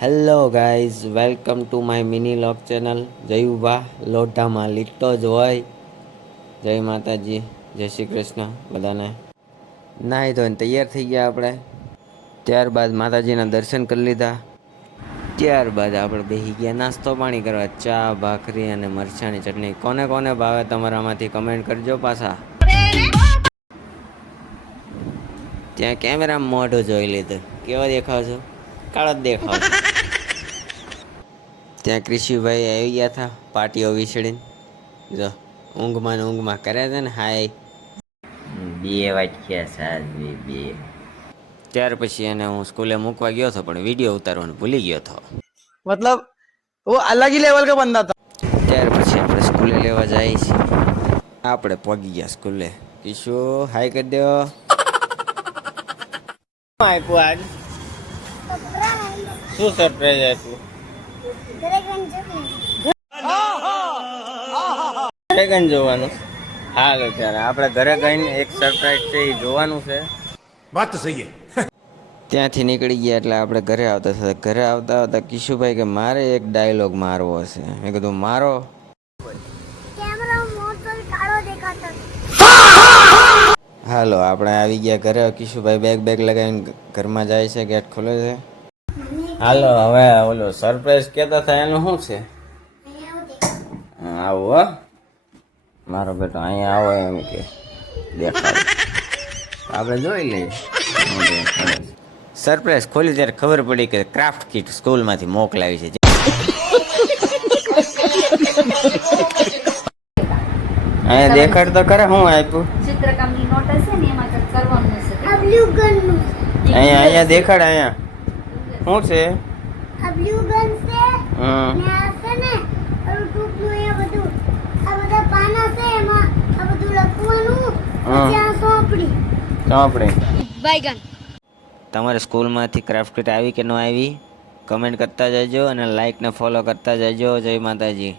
Hello guys, welcome to my mini લોક channel. Jayubha લોઢામાં લીટો જ હોય. જય માતાજી, જય શ્રી કૃષ્ણ બધાને. નાહી ધોઈને તૈયાર થઈ ગયા આપણે. ત્યારબાદ માતાજીના દર્શન કરી લીધા. ત્યારબાદ આપણે બેસી ગયા નાસ્તો પાણી કરવા. ચા, ભાખરી અને મરચાંની ચટણી. કોને કોને ભાવે તમારામાંથી કમેન્ટ કરજો પાછા. ત્યાં કેમેરામાં મોઢું જોઈ લીધું. કેવો દેખાવ છો? કાળો જ દેખાવ છો. ત્યાં કૃષિભાઈ આવી ગયા હતા પાટીઓ વિછળીને. જો ઊંઘમાં કરે છે ને. હાય બે વાગ્યા સાહેબ બે. ત્યાર પછી એને હું સ્કૂલે મૂકવા ગયો હતો, પણ વિડીયો ઉતારવાનું ભૂલી ગયો હતો. मतलब वो अलग ही लेवल का बंदा था. ત્યાર પછી આપણે સ્કૂલે લેવા જઈએ છીએ. આપણે પહોંચી ગયા સ્કૂલે. કિશુ હાય કરી દો. શું સરપ્રાઈઝ આપ્યું? ઘરે કઈ જોવાનું? હાલો ત્યારે આપણે ઘરે કઈને એક સરપ્રાઈઝ છે એ જોવાનું છે. વાત તો સહી છે. ત્યાંથી નીકળી ગયા એટલે આપણે ઘરે આવતા હતા. ઘરે આવતા કિશુભાઈ કે મારે એક ડાયલોગ મારવો હશે. મેં કીધું મારો. હાલો આપણે આવી ગયા ઘરે. કિશુભાઈ બેગ લગાવીને ઘરમાં જાય છે, ગેટ ખોલે છે. હાલો હવે ઓલો સરપ્રાઈઝ કહેતા હતા એનું શું છે? આવો હો મારો બેટો, અહીંયા આવો એમ કે દેખાડો. આપણે જોઈ લઈએ. સરપ્રાઈઝ ખોલી ત્યારે ખબર પડી કે ક્રાફ્ટ કિટ સ્કૂલમાંથી મોકલાવી છે. અહીંયા દેખાડ તો કરે. શું આપ્યું? ચિત્રકામની નોટ હશે ને એમાં કંઈક કરવાનું હશે. અહીંયા દેખાડ. અહીંયા શું છે? આ બ્લુ ગન છે હમ ને આ છે ને ઓલું ટૂંકનું એ બધું આ બધા પાના છે એમાં આ બધું લખવાનું પછી આ સોંપડી બાયગન. તમારે સ્કૂલમાંથી ક્રાફ્ટ કિટ આવી કે ન આવી કમેન્ટ કરતા જજો અને લાઈક ને ફોલો કરતા જજો. જય માતાજી.